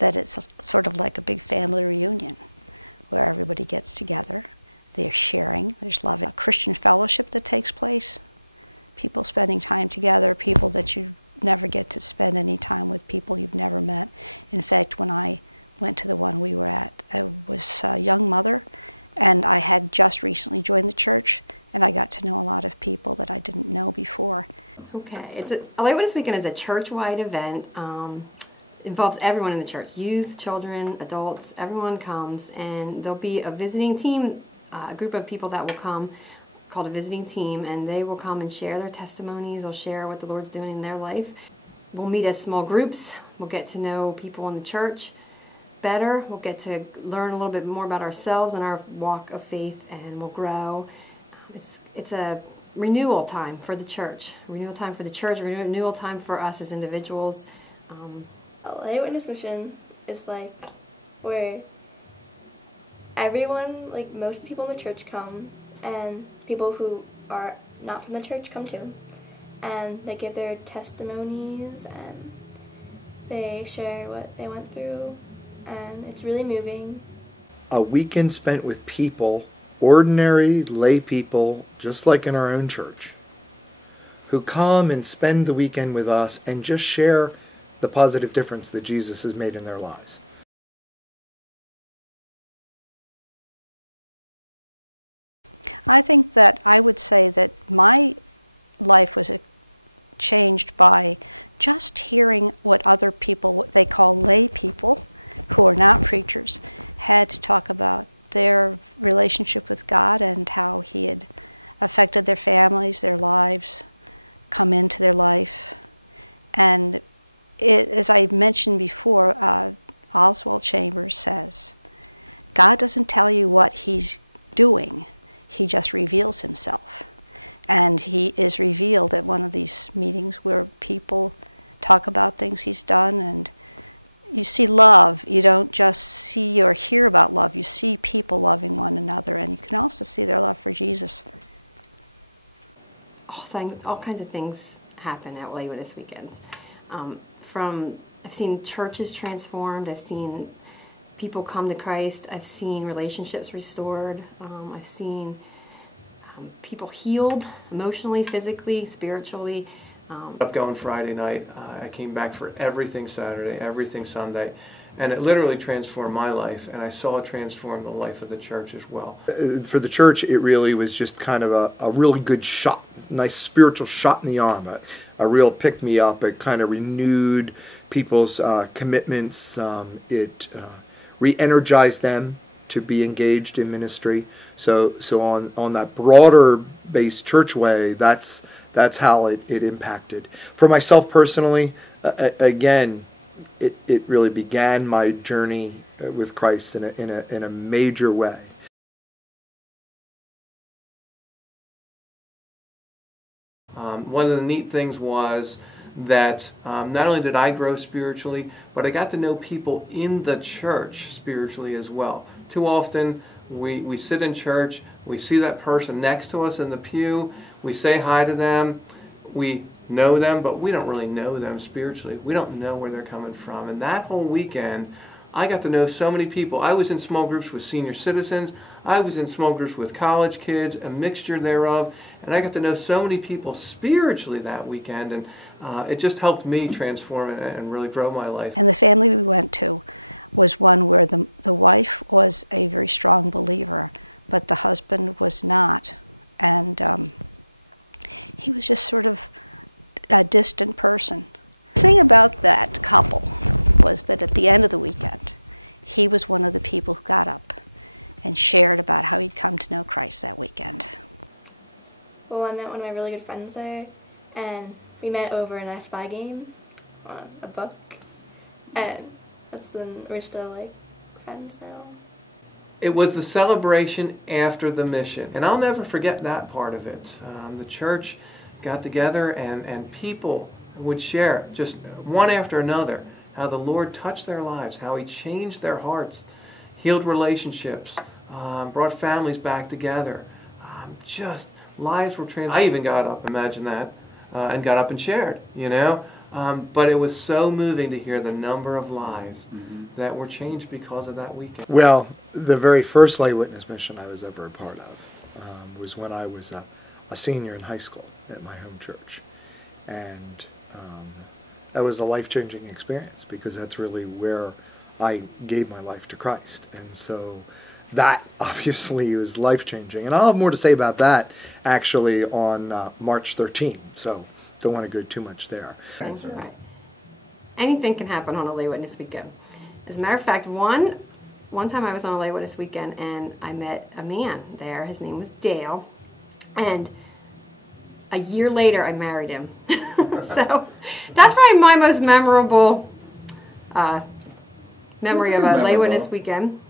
that it's sort of like a big family reunion where everybody gets together. They're sharing, there's love, a Christian fellowship that takes place, people spending time together, people that you never get to spend any time with, people you've never met. In fact, when I went to the one we were at, I was a young mother, and I had just recently joined the church, and I got to know a lot of people that I didn't know before. Okay, LA Witness Weekend is a church-wide event. Involves everyone in the church, youth, children, adults, everyone comes, and there'll be a visiting team, a group of people that will come called a visiting team, and they will come and share their testimonies. They'll share what the Lord's doing in their life. We'll meet as small groups. We'll get to know people in the church better. We'll get to learn a little bit more about ourselves and our walk of faith, and we'll grow. It's a renewal time for the church. Renewal time for the church, renewal time for us as individuals. LA Witness Mission is like where everyone, like most people in the church come, and people who are not from the church come too, and they give their testimonies and they share what they went through, and it's really moving. A weekend spent with people, ordinary lay people, just like in our own church, who come and spend the weekend with us and just share the positive difference that Jesus has made in their lives. I think that I would say that my life was changed by just hearing what other people, what they call lay people, who are not preachers, had to talk about their relationship with God and how He had affected their families, their lives, come into their life. And as I mentioned before, Oswald Chambers says, God doesn't tell you what He's doing, He just reveals Himself. And He is revealed at one of these meetings where people talk about things He's done, and you see love. You don't just see or hear about love, you see people loving one another, and you can also see their love for Jesus. All kinds of things happen at LA Witness Weekends. I've seen churches transformed, I've seen people come to Christ, I've seen relationships restored, I've seen people healed emotionally, physically, spiritually. Up going Friday night, I came back for everything Saturday, everything Sunday, and it literally transformed my life, and I saw it transform the life of the church as well. For the church, it really was just kind of a really good shot, nice spiritual shot in the arm, a real pick-me-up. It kind of renewed people's commitments. It re-energized them to be engaged in ministry. So on that broader-based church way, that's how it impacted. For myself personally, again, it really began my journey with Christ in a major way. One of the neat things was that not only did I grow spiritually, but I got to know people in the church spiritually as well. Too often we sit in church, we see that person next to us in the pew, we say hi to them, we know them, but we don't really know them spiritually. We don't know where they're coming from. And that whole weekend, I got to know so many people. I was in small groups with senior citizens, I was in small groups with college kids, a mixture thereof, and I got to know so many people spiritually that weekend, and it just helped me transform and really grow my life. And the family we went to was one where the wife was a very strong believer, but the husband was not. And he was just sort of a distant person. The thing about that couple was that at the end of the weekend, he was one of the people who got up and shared about how he'd come to know Christ that weekend. Well, I met one of my really good friends there, and we met over an I Spy game on a book, and that's when we're still like friends now. It was the celebration after the mission, and I'll never forget that part of it. The church got together, and people would share, just one after another, how the Lord touched their lives, how He changed their hearts, healed relationships, brought families back together. Just lives were transformed. I even got up, imagine that, and got up and shared, you know. But it was so moving to hear the number of lives that were changed because of that weekend. Well, the very first lay witness mission I was ever a part of was when I was a senior in high school at my home church. And that was a life-changing experience because that's really where I gave my life to Christ. And so that obviously was life-changing. And I'll have more to say about that actually on March 13th. So don't want to go too much there. That's right. Anything can happen on a lay witness weekend. As a matter of fact, one time I was on a lay witness weekend and I met a man there. His name was Dale. And a year later I married him. So that's probably my most memorable memory of a lay witness weekend.